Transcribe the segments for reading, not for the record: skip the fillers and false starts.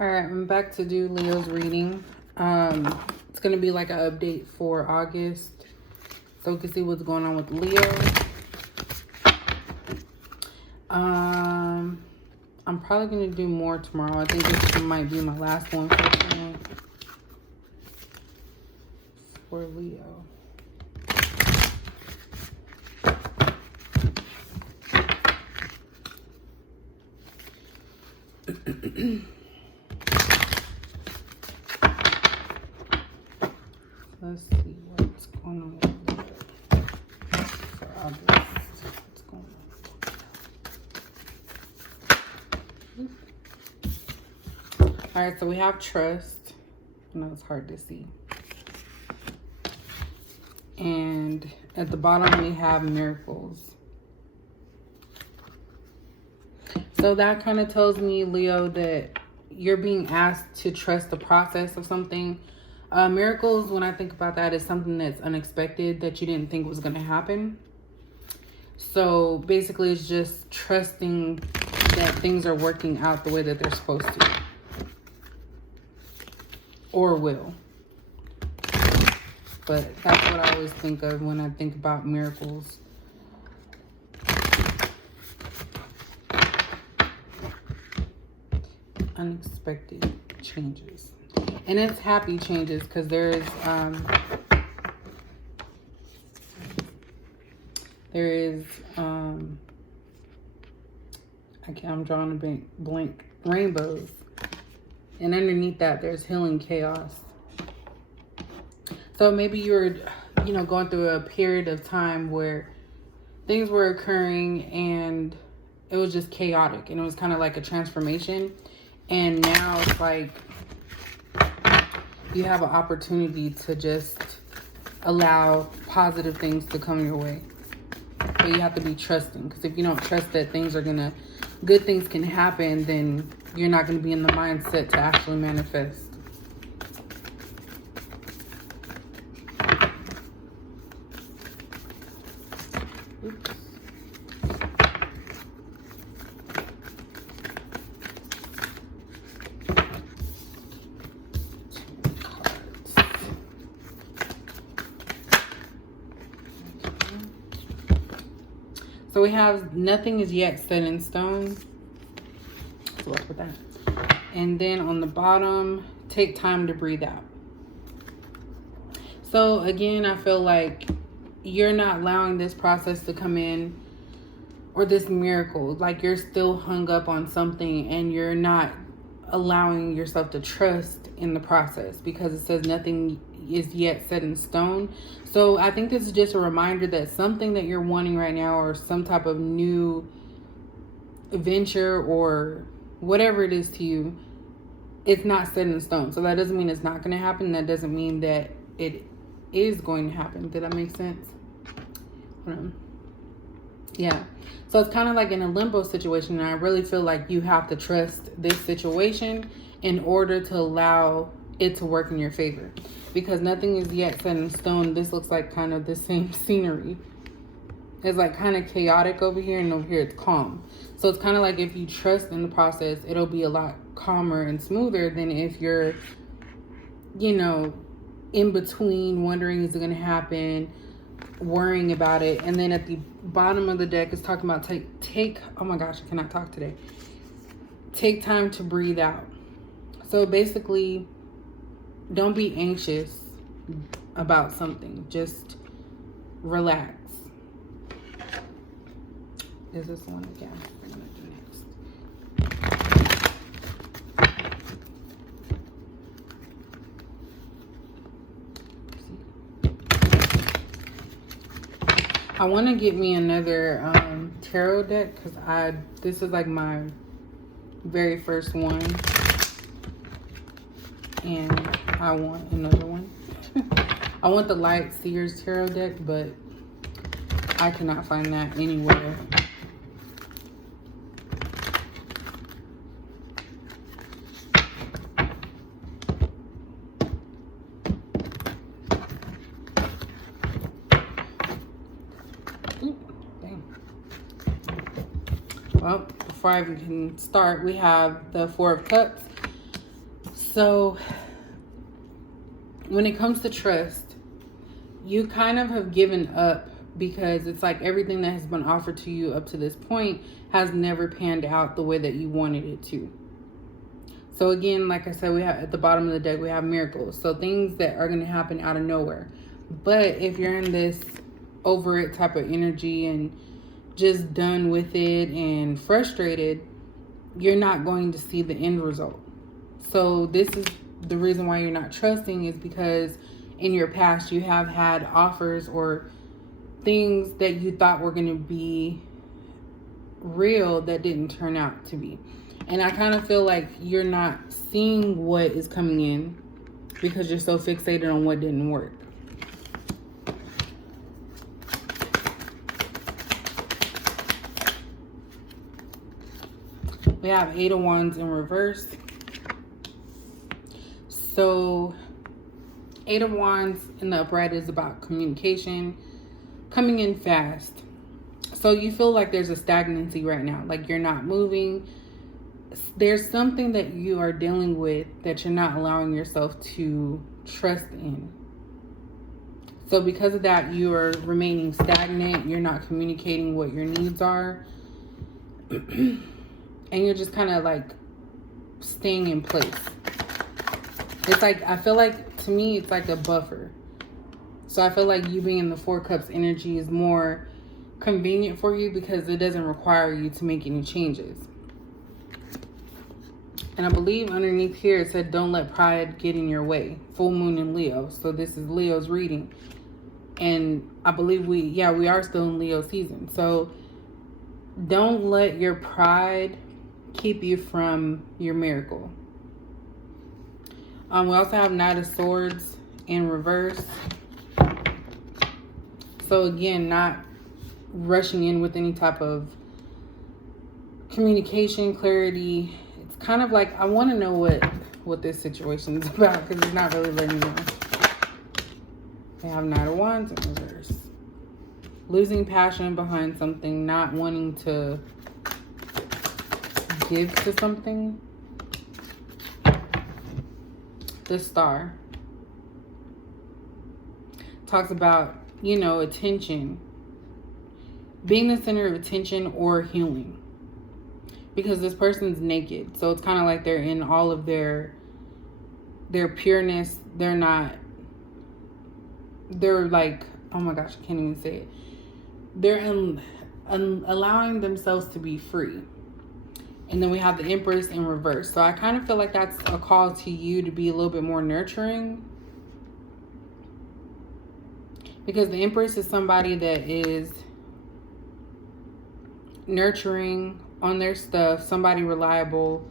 All right, I'm back to do Leo's reading. It's going to be like an update for August, so we can see what's going on with Leo. I'm probably going to do more tomorrow. I think this might be my last one for tonight for Leo. Let's see what's going on with Leo for August. What's going on? All right, so we have trust. I know it's hard to see. And at the bottom, we have miracles. So that kind of tells me, Leo, that you're being asked to trust the process of something. Miracles, when I think about that, is something that's unexpected that you didn't think was going to happen. So basically, it's just trusting that things are working out the way that they're supposed to. Or will. But that's what I always think of when I think about miracles. Unexpected changes. And it's happy changes because there is I'm drawing a blank rainbows, and underneath that there's healing chaos. So maybe you're going through a period of time where things were occurring and it was just chaotic, and it was kind of like a transformation, and now it's like you have an opportunity to just allow positive things to come your way. But you have to be trusting, because if you don't trust that good things can happen, then you're not going to be in the mindset to actually manifest. Oops. So we have nothing is yet set in stone. Let's work with that. And then on the bottom, take time to breathe out. So again, I feel like you're not allowing this process to come in, or this miracle. Like you're still hung up on something, and you're not allowing yourself to trust in the process, because it says nothing is yet set in stone. So I think this is just a reminder that something that you're wanting right now, or some type of new venture or whatever it is to you, it's not set in stone. So that doesn't mean it's not going to happen. That doesn't mean that it is going to happen. Did that make sense? Yeah. So it's kind of like in a limbo situation, and I really feel like you have to trust this situation in order to allow it to work in your favor, because nothing is yet set in stone. This looks like kind of the same scenery. It's like kind of chaotic over here, and over here it's calm. So it's kind of like if you trust in the process, it'll be a lot calmer and smoother than if you're, in between, wondering is it going to happen, worrying about it. And then at the bottom of the deck is talking about oh my gosh, I cannot talk today. Take time to breathe out. So basically, don't be anxious about something. Just relax. Is this one again? I'm gonna do next. I want to get me another tarot deck, because this is like my very first one, and I want another one. I want the Light Seers tarot deck, but I cannot find that anywhere. Well, before I even can start, we have the Four of Cups. So when it comes to trust, you kind of have given up because it's like everything that has been offered to you up to this point has never panned out the way that you wanted it to. So again, like I said, we have at the bottom of the deck, we have miracles. So things that are going to happen out of nowhere. But if you're in this over it type of energy and just done with it and frustrated, you're not going to see the end result. So this is the reason why you're not trusting, is because in your past you have had offers or things that you thought were going to be real that didn't turn out to be. And I kind of feel like you're not seeing what is coming in because you're so fixated on what didn't work. We have 8 of Wands in reverse. So 8 of Wands in the upright is about communication, coming in fast. So you feel like there's a stagnancy right now, like you're not moving. There's something that you are dealing with that you're not allowing yourself to trust in. So because of that, you are remaining stagnant. You're not communicating what your needs are. And you're just kind of like staying in place. It's like, I feel like, to me, it's like a buffer. So I feel like you being in the 4 Cups energy is more convenient for you because it doesn't require you to make any changes. And I believe underneath here it said, don't let pride get in your way. Full moon in Leo. So this is Leo's reading. And I believe we are still in Leo season. So don't let your pride keep you from your miracle. We also have Knight of Swords in reverse. So again, not rushing in with any type of communication, clarity. It's kind of like, I want to know what this situation is about because it's not really letting me know. We have Knight of Wands in reverse. Losing passion behind something, not wanting to give to something. The Star talks about, attention. Being the center of attention or healing. Because this person's naked. So it's kind of like they're in all of their pureness. They're like, oh my gosh, I can't even say it. They're allowing themselves to be free. And then we have the Empress in reverse. So I kind of feel like that's a call to you to be a little bit more nurturing. Because the Empress is somebody that is nurturing on their stuff, somebody reliable.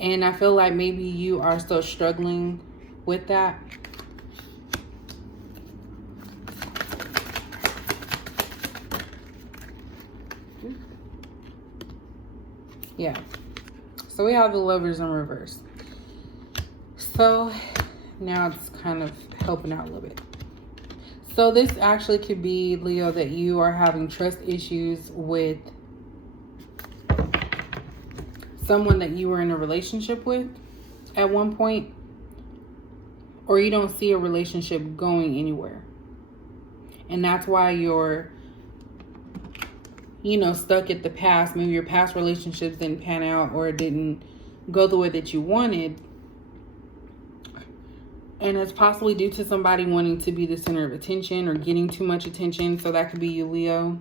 And I feel like maybe you are still struggling with that. Yeah. So we have the Lovers in reverse. So now it's kind of helping out a little bit. So this actually could be, Leo, that you are having trust issues with someone that you were in a relationship with at one point, or you don't see a relationship going anywhere. And that's why you're, stuck at the past. Maybe your past relationships didn't pan out or it didn't go the way that you wanted. And it's possibly due to somebody wanting to be the center of attention or getting too much attention. So that could be you, Leo.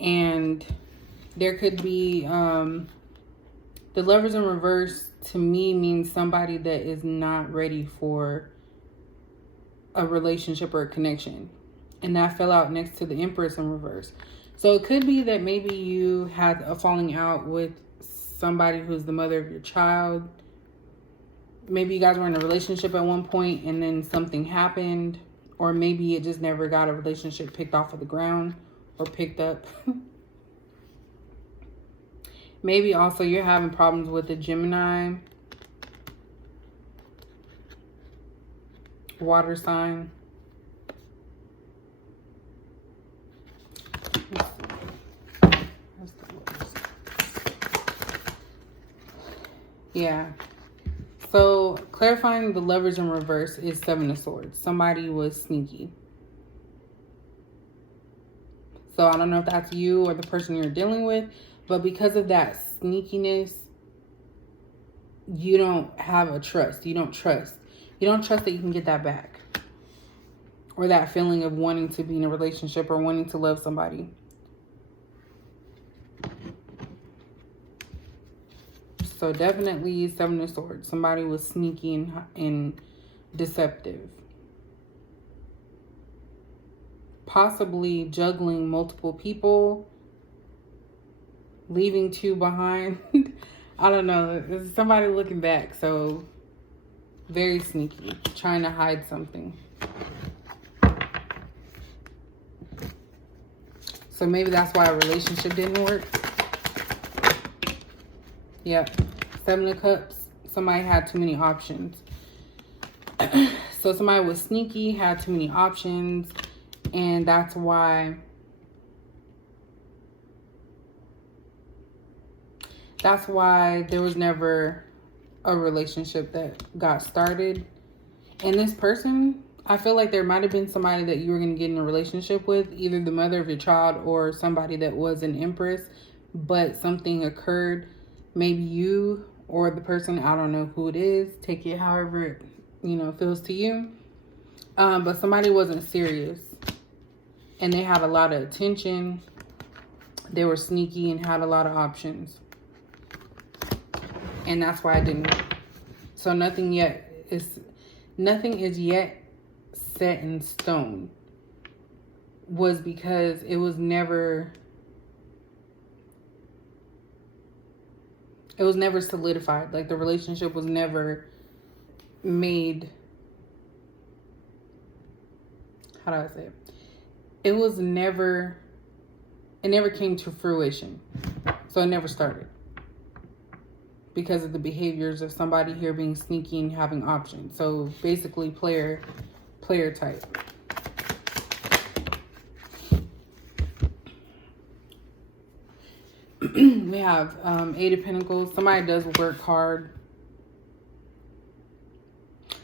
And there could be, the Lovers in reverse to me means somebody that is not ready for a relationship or a connection. And that fell out next to the Empress in reverse. So it could be that maybe you had a falling out with somebody who's the mother of your child. Maybe you guys were in a relationship at one point and then something happened. Or maybe it just never got a relationship picked off of the ground or picked up. Maybe also you're having problems with a Gemini, water sign. Yeah. So clarifying the Lovers in reverse is Seven of Swords. Somebody was sneaky. So I don't know if that's you or the person you're dealing with, but because of that sneakiness, you don't have a trust. You don't trust. You don't trust that you can get that back. Or that feeling of wanting to be in a relationship or wanting to love somebody. So definitely Seven of Swords. Somebody was sneaky and deceptive. Possibly juggling multiple people. Leaving two behind. I don't know. There's somebody looking back. So very sneaky. Trying to hide something. So maybe that's why a relationship didn't work. Yep. Seven of Cups. Somebody had too many options. So somebody was sneaky, had too many options. And that's why there was never a relationship that got started. And this person, I feel like there might have been somebody that you were going to get in a relationship with, either the mother of your child or somebody that was an empress, but something occurred. Maybe you or the person, I don't know who it is, take it however it, feels to you. But somebody wasn't serious and they had a lot of attention. They were sneaky and had a lot of options. And that's why I didn't work. So nothing is yet set in stone, was because it was never solidified. Like the relationship was never made, how do I say it? It never came to fruition. So it never started. Because of the behaviors of somebody here being sneaky and having options. So basically player type. We have Eight of Pentacles. Somebody does work hard.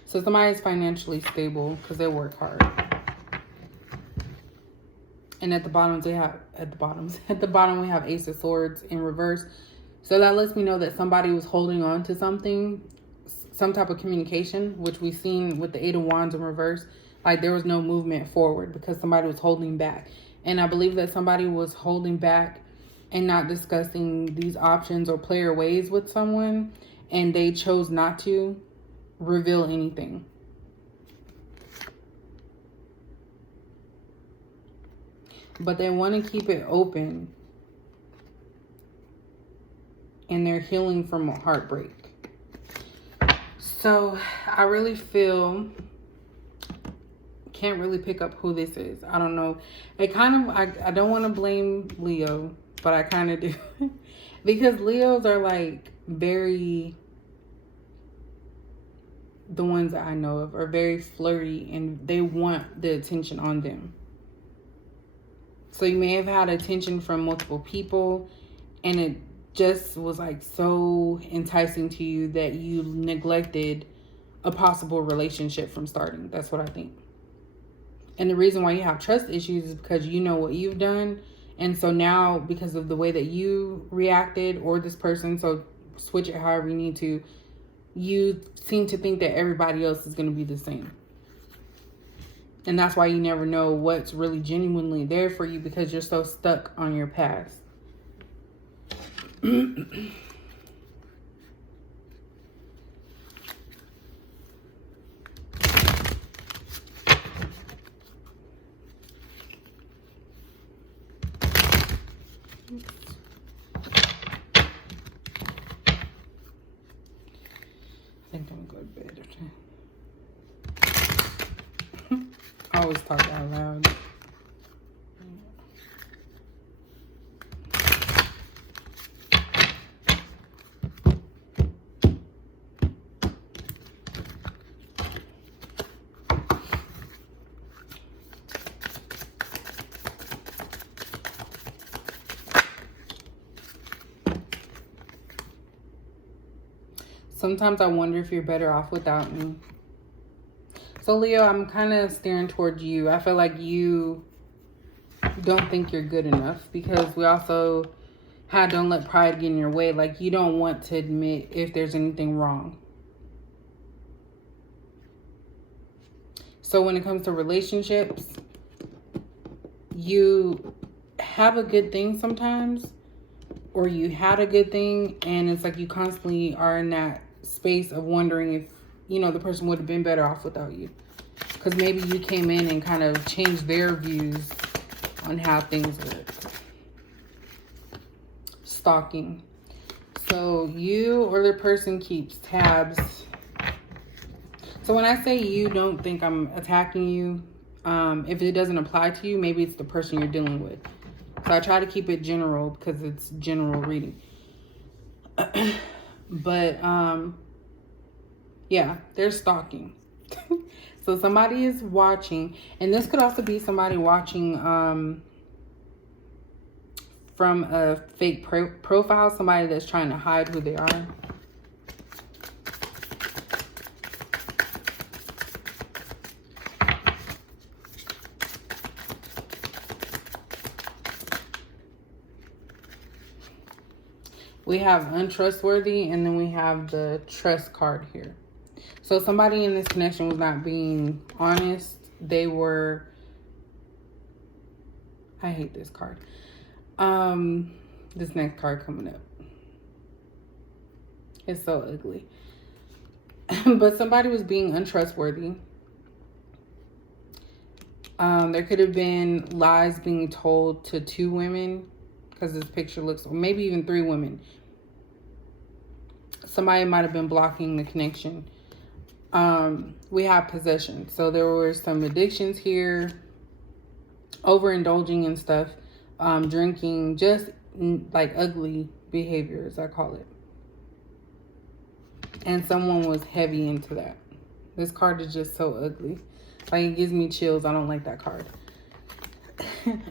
So somebody is financially stable because they work hard. And at the bottom we have Ace of Swords in reverse. So that lets me know that somebody was holding on to something, some type of communication, which we've seen with the Eight of Wands in reverse. Like there was no movement forward because somebody was holding back. And I believe that somebody was holding back and not discussing these options or player ways with someone. And they chose not to reveal anything. But they want to keep it open. And they're healing from a heartbreak. So I really feel, can't really pick up who this is. I don't know. I don't want to blame Leo, but I kind of do. Because Leos are like the ones that I know of are very flirty and they want the attention on them. So you may have had attention from multiple people and it just was like so enticing to you that you neglected a possible relationship from starting. That's what I think. And the reason why you have trust issues is because you know what you've done. And so now because of the way that you reacted or this person, so switch it however you need to, you seem to think that everybody else is going to be the same. And that's why you never know what's really genuinely there for you because you're so stuck on your past. I think I'm going to bed. I always talk out loud. So Sometimes I wonder if you're better off without me. So Leo, I'm kind of staring towards you. I feel like you don't think you're good enough, because we also had don't let pride get in your way. Like, you don't want to admit if there's anything wrong. So when it comes to relationships, you have a good thing sometimes, or you had a good thing, and it's like you constantly are in that space of wondering if, the person would have been better off without you. Because maybe you came in and kind of changed their views on how things work. Stalking. So you or the person keeps tabs. So when I say you don't think I'm attacking you, if it doesn't apply to you, maybe it's the person you're dealing with. So I try to keep it general because it's general reading. But yeah, they're stalking. So somebody is watching, and this could also be somebody watching from a fake profile, somebody that's trying to hide who they are. We have untrustworthy, and then we have the trust card here. So somebody in this connection was not being honest. They were, I hate this card. This next card coming up. It's so ugly. But somebody was being untrustworthy. There could have been lies being told to 2 women, because this picture looks, or maybe even 3 women. Somebody might have been blocking the connection. We have possession. So there were some addictions here, overindulging and stuff, drinking, just like ugly behaviors, I call it. And someone was heavy into that. This card is just so ugly. Like, it gives me chills. I don't like that card.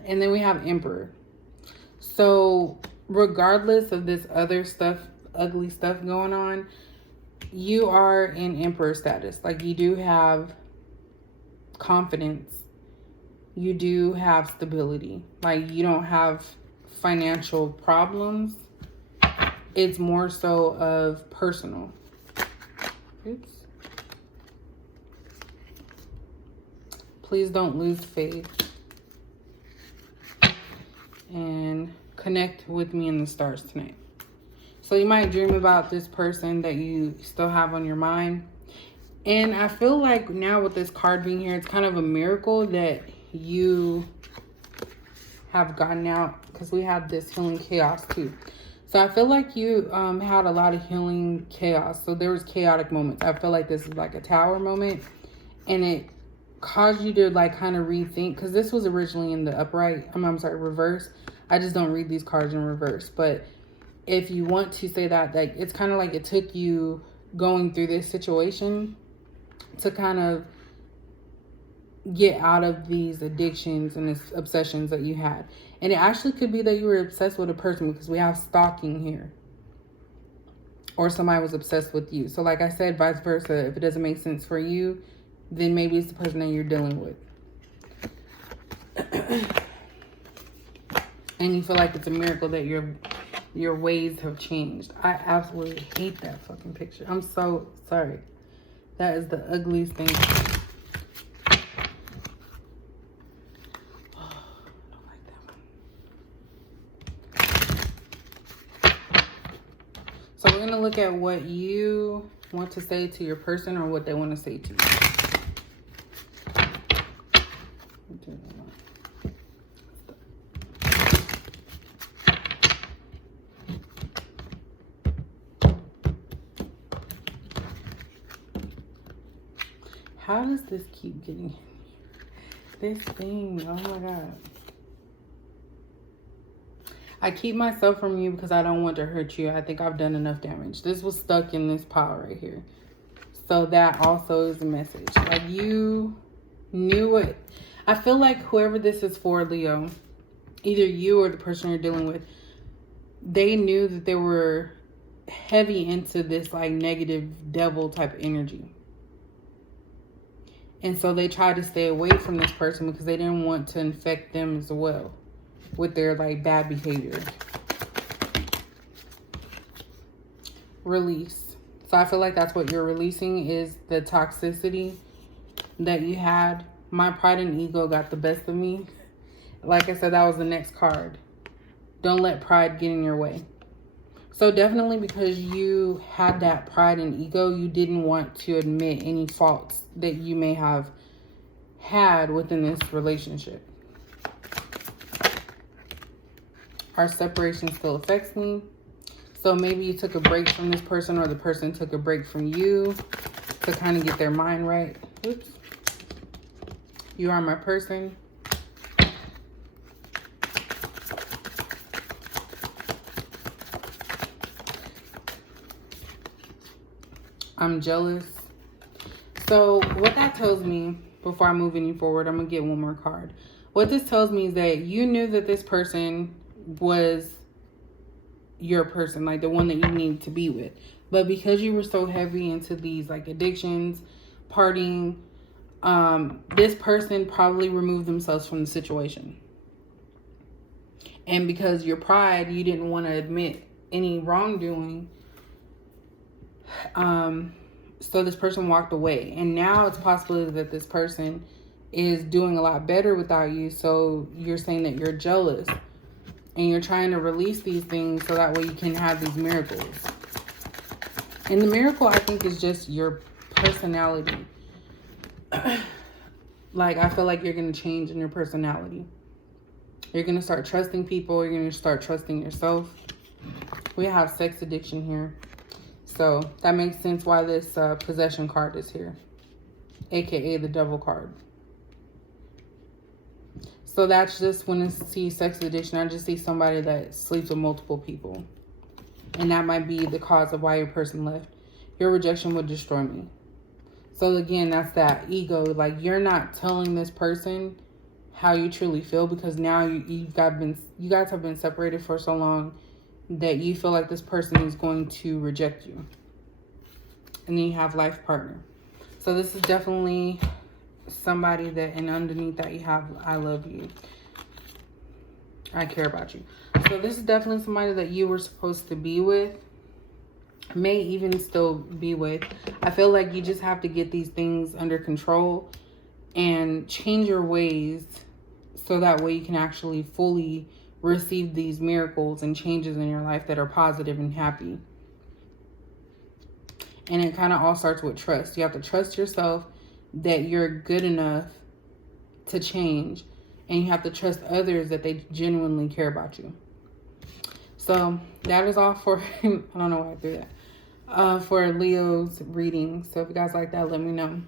And then we have Emperor. So regardless of this other stuff, ugly stuff going on, you are in Emperor status. Like, you do have confidence. You do have stability. Like, you don't have financial problems. It's more so of personal. Oops. Please don't lose faith. And connect with me in the stars tonight. So you might dream about this person that you still have on your mind. And I feel like now with this card being here, it's kind of a miracle that you have gotten out, because we have this healing chaos too. So I feel like you had a lot of healing chaos. So there was chaotic moments. I feel like this is like a tower moment, and it caused you to like kind of rethink, because this was originally in the upright. I'm sorry, reverse. I just don't read these cards in reverse. But if you want to say that, like, it's kind of like it took you going through this situation to kind of get out of these addictions and these obsessions that you had. And it actually could be that you were obsessed with a person, because we have stalking here. Or somebody was obsessed with you. So like I said, vice versa. If it doesn't make sense for you, then maybe it's the person that you're dealing with. And you feel like it's a miracle that your ways have changed. I absolutely hate that fucking picture. I'm so sorry. That is the ugliest thing. Oh, I don't like that one. So we're going to look at what you want to say to your person, or what they want to say to you. How does this keep getting this thing? Oh my God. I keep myself from you because I don't want to hurt you. I think I've done enough damage. This was stuck in this pile right here. So that also is a message. Like, you knew it. I feel like whoever this is for, Leo, either you or the person you're dealing with, they knew that there were heavy into this like negative devil type energy. And so they tried to stay away from this person because they didn't want to infect them as well with their like bad behavior. Release. So I feel like that's what you're releasing, is the toxicity that you had. My pride and ego got the best of me. Like I said, that was the next card. Don't let pride get in your way. So definitely because you had that pride and ego, you didn't want to admit any faults that you may have had within this relationship. Our separation still affects me. So maybe you took a break from this person, or the person took a break from you to kind of get their mind right. Oops. You are my person. I'm jealous. So what that tells me, before I move any forward, I'm going to get one more card. What this tells me is that you knew that this person was your person, like the one that you needed to be with. But because you were so heavy into these like addictions, partying, this person probably removed themselves from the situation. And because your pride, you didn't want to admit any wrongdoing. So this person walked away, and now it's possible that this person is doing a lot better without you. So you're saying that you're jealous, and you're trying to release these things so that way you can have these miracles. And the miracle, I think, is just your personality. Like, I feel like you're going to change in your personality. You're going to start trusting people. You're going to start trusting yourself. We have sex addiction here. So that makes sense why this possession card is here, aka the devil card. So that's just when I see sex addiction, I just see somebody that sleeps with multiple people. And that might be the cause of why your person left. Your rejection would destroy me. So again, that's that ego. Like, you're not telling this person how you truly feel, because now you guys have been separated for so long that you feel like this person is going to reject you. And then you have life partner. So this is definitely somebody that, and underneath that you have, I love you. I care about you. So this is definitely somebody that you were supposed to be with. May even still be with. I feel like you just have to get these things under control and change your ways so that way you can actually fully receive these miracles and changes in your life that are positive and happy. And it kind of all starts with trust. You have to trust yourself that you're good enough to change. And you have to trust others that they genuinely care about you. So that is all for, I don't know why I threw that, for Leo's reading. So if you guys like that, let me know.